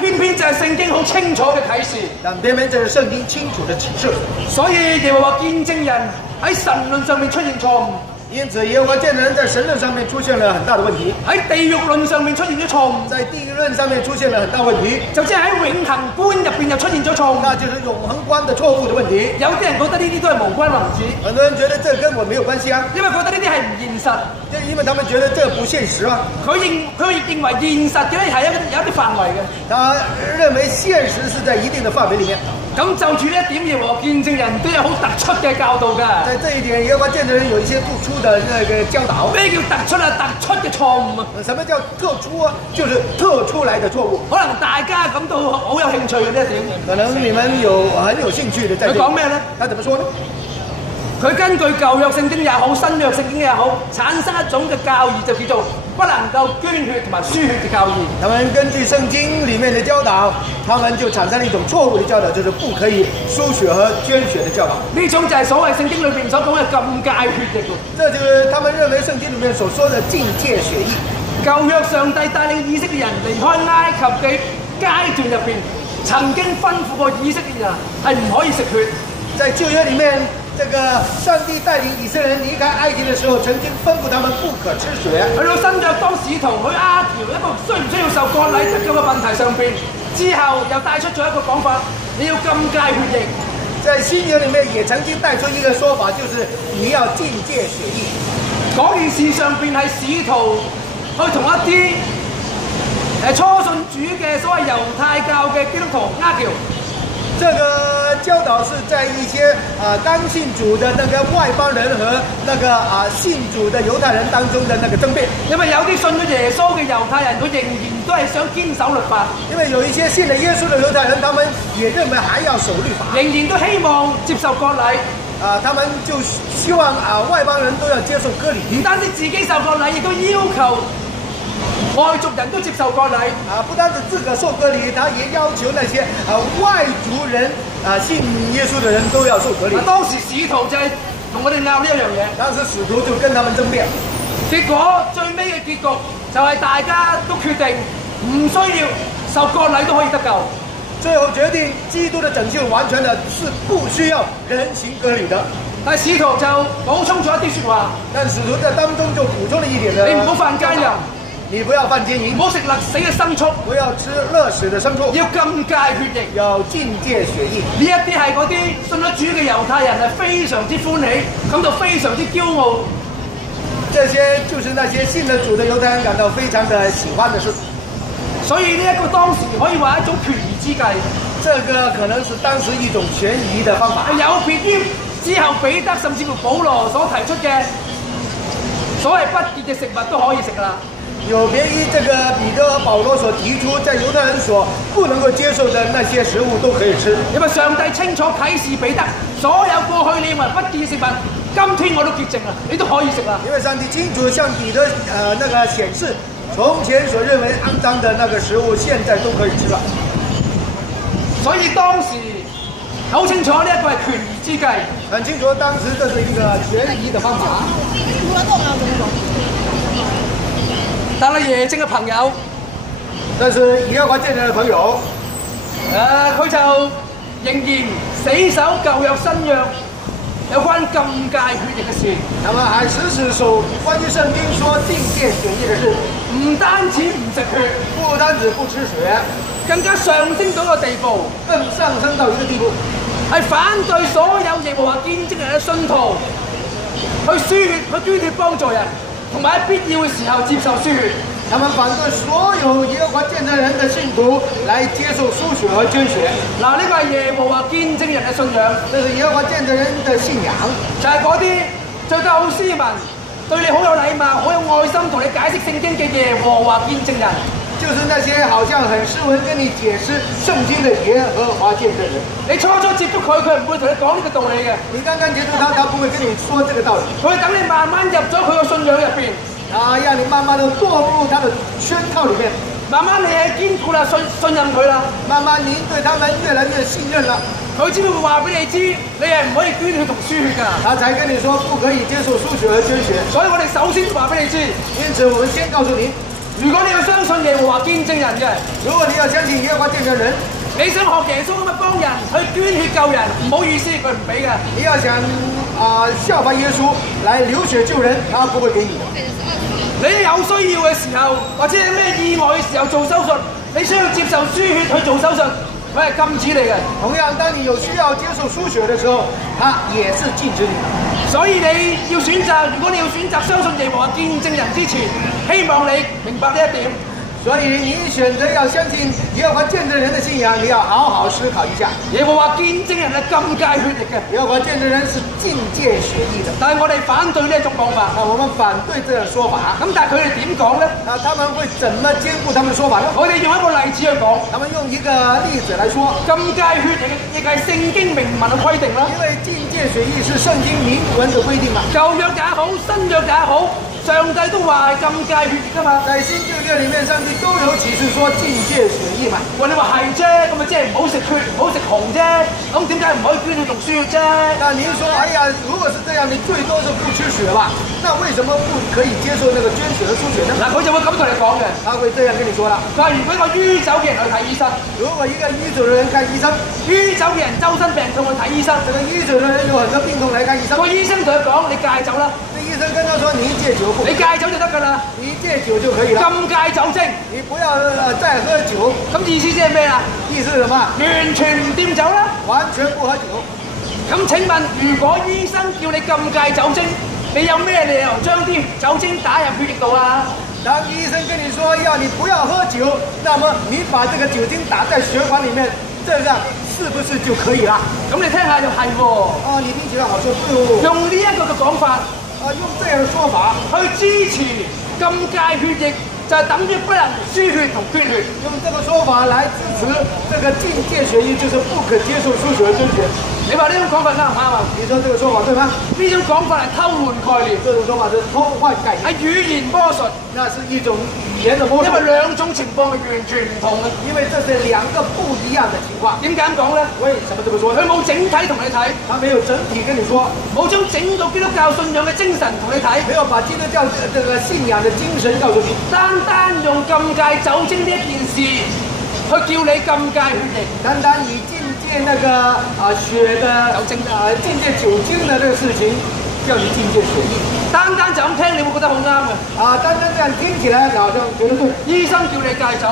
偏偏就係聖經好清楚嘅啟示。但偏偏這是聖經清楚的啟示。所以耶和華見證人喺神論上面出現錯誤。因此，耶和華見證人在神論上面出現了很大的問題，喺地獄論上面出現咗錯誤，在地獄論上面出現了很大問題，就即係喺永恆觀入邊又出現咗錯誤，那就是永恆觀的錯誤的問題。有啲人覺得呢啲都係無關宏旨，很多人覺得這跟我沒有關係啊，因為覺得呢啲係唔現實，因為他們覺得這不現實啊。佢認為現實嘅咧係有一啲範圍嘅，他認為現實是在一定的範圍裡面。咁就住呢一點，耶和華見證人都有好突出嘅教導㗎。在這一點，耶和華見證人有一些突出的那個教導。咩叫突出啊？突出嘅錯誤啊！什麼叫特出啊？就是特出來的錯誤。可能大家感到好有興趣嘅呢一點。可能你們很有興趣的在這裡。佢講咩咧？他怎麼說呢？佢根據舊約聖經也好，新約聖經也好，產生一種嘅教義，就叫做不能夠捐血同埋輸血嘅教義。他們根據聖經裡面的教導，他們就產生了一種錯誤的教導，就是不可以輸血和捐血的教導。呢種就係所謂聖經裏面所講嘅禁戒血液。這就是他們認為聖經裡面所說的禁戒血液。舊約上帝帶領以色列人離開埃及嘅階段入邊，曾經吩咐過以色列人係唔可以食血。在舊約裡面，這個上帝帶領以色列人離開埃及的時候，曾經吩咐他們不可吃血。去到新約，當使徒去阿條一個需唔需要受割禮得救嘅問題上邊，之後又帶出咗一個講法，你要禁戒血液。在新約裡面也曾經帶出一個說法，就是你要禁戒血液。嗰件事上邊係使徒去同一啲初信主嘅所謂猶太教嘅基督徒阿條。這個教導是在一些剛信主的那個外邦人和那個信主的猶太人當中的那個爭辯。因為有啲信咗耶穌嘅猶太人，佢仍然都係想堅守律法。因為有一些信了耶穌的猶太人，他們也認為還要守律法，仍然都希望接受割禮。他們就希望外邦人都要接受割禮。唔單止自己受割禮，亦都要求外族人都接受割禮。不單止自個受割禮，他也要求那些外族人信耶穌的人都要受割禮。當時使徒就係同我哋拗呢一樣嘢。當時使徒就跟他們爭辯，結果最尾嘅結局就係大家都決定唔需要受割禮都可以得救。最後決定基督的拯救完全的是不需要人行割禮的。但使徒就補充咗一啲説話。但使徒在當中就補充了一點呢，你唔好犯奸淫。你不要犯奸淫，唔好食勒死嘅牲畜，不要吃勒死的牲畜，要禁戒血液，要禁戒血液。呢一啲係嗰啲信咗主嘅猶太人係非常之歡喜，感到非常之驕傲。這些就是那些信了主的猶太人感到非常的喜歡的事。所以呢一個當時可以話一種權宜之計。這個可能是當時一種權宜的方法。有別於之後彼得甚至乎保羅所提出嘅所謂不潔嘅食物都可以食啦。有別於這個彼得和保羅所提出，在猶太人所不能夠接受的那些食物都可以吃。因為上帝清楚啟示彼得，所有過去你認為不潔食物，今天我都潔淨啦，你都可以食啦。因為上帝清楚向彼得那個顯示，從前所認為骯髒的那個食物，現在都可以吃了。所以當時好清楚呢一個係權宜之計，很清楚當時這是一個權宜的方法。但係耶證嘅朋友，但是耶和華見證嘅朋友，佢就仍然死守舊約新約有關禁戒血液嘅事。他們還死守關於聖經說禁戒血液嘅事，唔單止唔食血，不單止不吃血，更加上升到一個地步，更上升到一個地步，係反對所有耶和華見證人嘅信徒去輸血、去捐血幫助人。同埋喺必要嘅時候接受輸血，他們反對所有耶和華見證人的信徒來接受輸血和捐血。嗱，呢個係耶和華見證人嘅信仰，這是耶和華見證人的信仰，就係嗰啲著得好斯文、對你好有禮貌、好有愛心同你解釋聖經嘅耶和華見證人。就是那些好像很斯文跟你解釋聖經的耶和華見證人。你初初接觸佢，佢唔會同你講呢個道理嘅。你剛剛接觸他，他不會跟你說這個道理。佢等你慢慢入咗佢個信仰入邊，讓你慢慢地墮入他的圈套裡面。慢慢你係堅固啦，信任佢啦。慢慢你對他們越來越信任了。佢只會話俾你知，你係唔可以捐血同輸血㗎。他才跟你說不可以接受輸血和捐血。所以我哋首先話俾你知，因此我們先告訴你。如果你要相信耶和華見證人嘅，如果你要相信耶和華見證人，你想學耶穌咁樣幫人去捐血救人，唔好意思，佢唔俾嘅。你要想效法耶穌來流血救人，他不會給你的。你有需要嘅時候，或者係咩意外嘅時候做手術，你需要接受輸血去做手術，佢係禁止你嘅。同樣，當你有需要接受輸血的時候，他也是禁止你。所以你要選擇，如果你要選擇相信耶和華見證人之前，希望你明白呢一點。所以你選擇要相信耶和華見證人的信仰，你要好好思考一下。耶和華見證人係禁戒血液嘅，耶和華見證人是禁戒血液的。但係我哋反對呢一種講法。我們反對這種說法。咁但係佢哋點講咧？他們會怎麼兼顧他們的說法呢？我哋用一個例子去講。他們用一個例子來說，禁戒血液亦係聖經明文嘅規定啦。因為禁戒血液是聖經明文的規定嘛。舊約也好，新約也好。上帝都話係禁戒血液㗎嘛，在新舊約裡面，上帝都有啟示說禁戒血液嘛。喂，你話係啫，咁咪即係唔好食血，唔好食紅啫，咁點解唔可以捐血同輸血啫？那您說，哎呀，如果是這樣，你最多是不吃血吧？那為什麼不可以接受那個捐血和輸血呢？嗱，佢就會咁同你講嘅，他會這樣跟你說啦。佢話如果一個酗酒嘅人去睇醫生，如果一個酗酒的人看醫生，酗酒嘅人周身病痛去睇醫生，這個酗酒的人有很多病痛來看醫生，個醫生同佢講：你戒酒啦。醫生跟他說：你戒酒不？你戒酒就得㗎啦，你戒酒就可以了。禁戒酒精，你不要再喝酒。咁意思即係咩啊？意思係什麼？完全唔掂酒啦，完全不喝酒。咁請問，如果醫生叫你禁戒酒精，你有咩理由將啲酒精打入血液度啊？當醫生跟你說要你不要喝酒，那麼你把這個酒精打在血管裡面，這個是不是就可以了？咁你聽下就係喎。哦，你聽起來我說對哦。用呢一個嘅講法，用這樣的說法去支持禁戒血液，就係等於不能輸血同捐血。用這個說法來支持這個禁戒血液，就是不可接受輸血和捐血。你話呢種講法啱唔啱啊？你說這個說法對嗎？呢種講法係偷換概念，這種說法是偷換概念，係語言魔術，那是一種語言的魔術。因為兩種情況係完全唔同嘅，因為這是兩個不一樣的情況。點解咁講咧？為什麼這麼說？佢冇整體同你睇，他沒有整體跟你說，冇將整個基督教信仰嘅精神同你睇，沒有把基督教這個信仰的精神告訴你，單用禁戒酒精呢一件事去叫你禁戒血液，單以禁戒那個血的酒精禁戒酒精的這個事情，叫你禁戒血液。單就咁聽，你會覺得好啱嘅。單這樣聽起來好像覺得對。醫生叫你戒酒，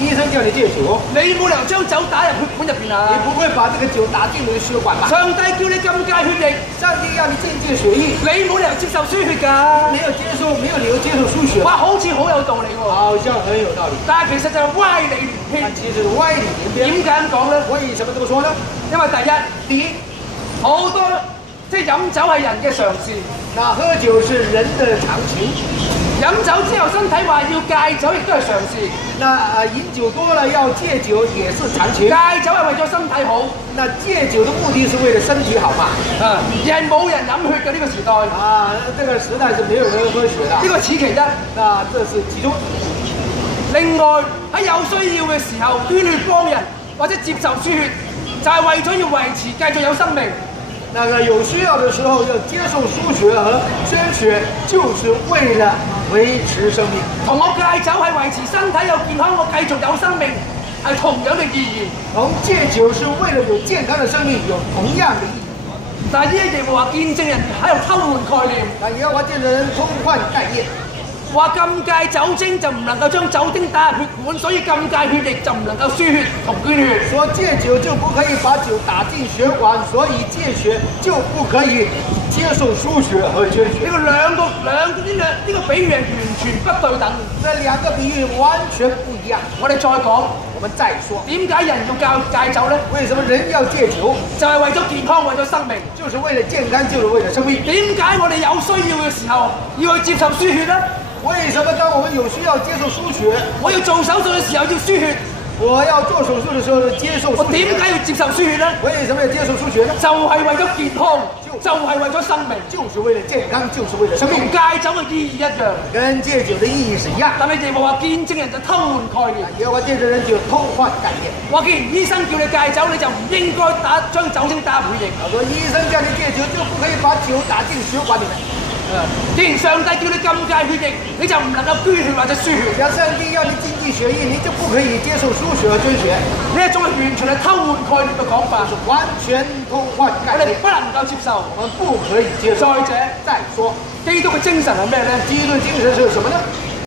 醫生叫你戒酒，你冇理由將酒打入血管入邊啊！你不會把這個酒打進你的血管吧？上帝叫你禁戒血液，上帝要你禁戒血液，你冇理由接受輸血㗎。沒有理由接受輸血。哇，好似好有道理喎！好像很有道理，但係其實就係歪理連篇。其實歪理連篇。點解咁講咧？為什麼這麼說呢？因為第一，好多即係飲酒係人嘅常事。那喝酒是人的常情，飲酒之後身體話要戒酒亦都係常事。那飲酒多了要戒酒也是常情。戒酒係為咗身體好，那戒酒的目的是為了身體好嘛？而係冇人飲血嘅呢個時代。這個時代是沒有人喝血的。呢個此其一。那這是其中。另外喺有需要嘅時候捐血幫人或者接受輸血，就係為咗要維持繼續有生命。那個有需要的時候要接受輸血和捐血，就是為了維持生命。同我戒酒係維持身體有健康，我繼續有生命，係同樣嘅意義。同戒酒是為了有健康的生命，有同樣的意義。但係呢一樣話見證人喺度偷換概念。但耶和華見證人偷換概念。話禁戒酒精就唔能夠將酒精打入血管，所以禁戒血液就唔能夠輸血同捐血。說戒酒就不可以把酒打進血管，所以戒血就不可以接受輸血和捐血。呢個比喻係完全不對等。這兩個比喻完全不一樣。我哋再講，我們再說，點解人要戒酒呢？為什麼人要戒酒？就係為咗健康，為咗生命，就是為了健康，就是為了生命。點解我哋有需要嘅時候要去接受輸血呢？為什麼當我們有需要接受輸血，我要做手術嘅時候要輸血？我要做手術的時候接受輸血。我點解要接受輸血呢？為什麼要接受輸血呢？就係為咗健康，就係為咗生命，就是為了健康，就是為了生命。同戒酒嘅意義一樣，跟戒酒的意義是一樣。但係耶和華見證人就偷換概念。耶和華見證人就偷換概念。話既然醫生叫你戒酒，你就唔應該將酒精打入血液。我說醫生叫你戒酒，就不可以把酒打進血管裡面。既然上帝叫你禁戒血液，你就唔能夠捐血或者輸血。像上帝要你禁忌血液，你就不可以接受輸血和捐血。呢一種係完全係偷換概念嘅講法，是完全偷換概念，我哋不能夠接受，我們不可以接受。再者，再說，基督嘅精神係咩咧？基督的精神是什麼呢？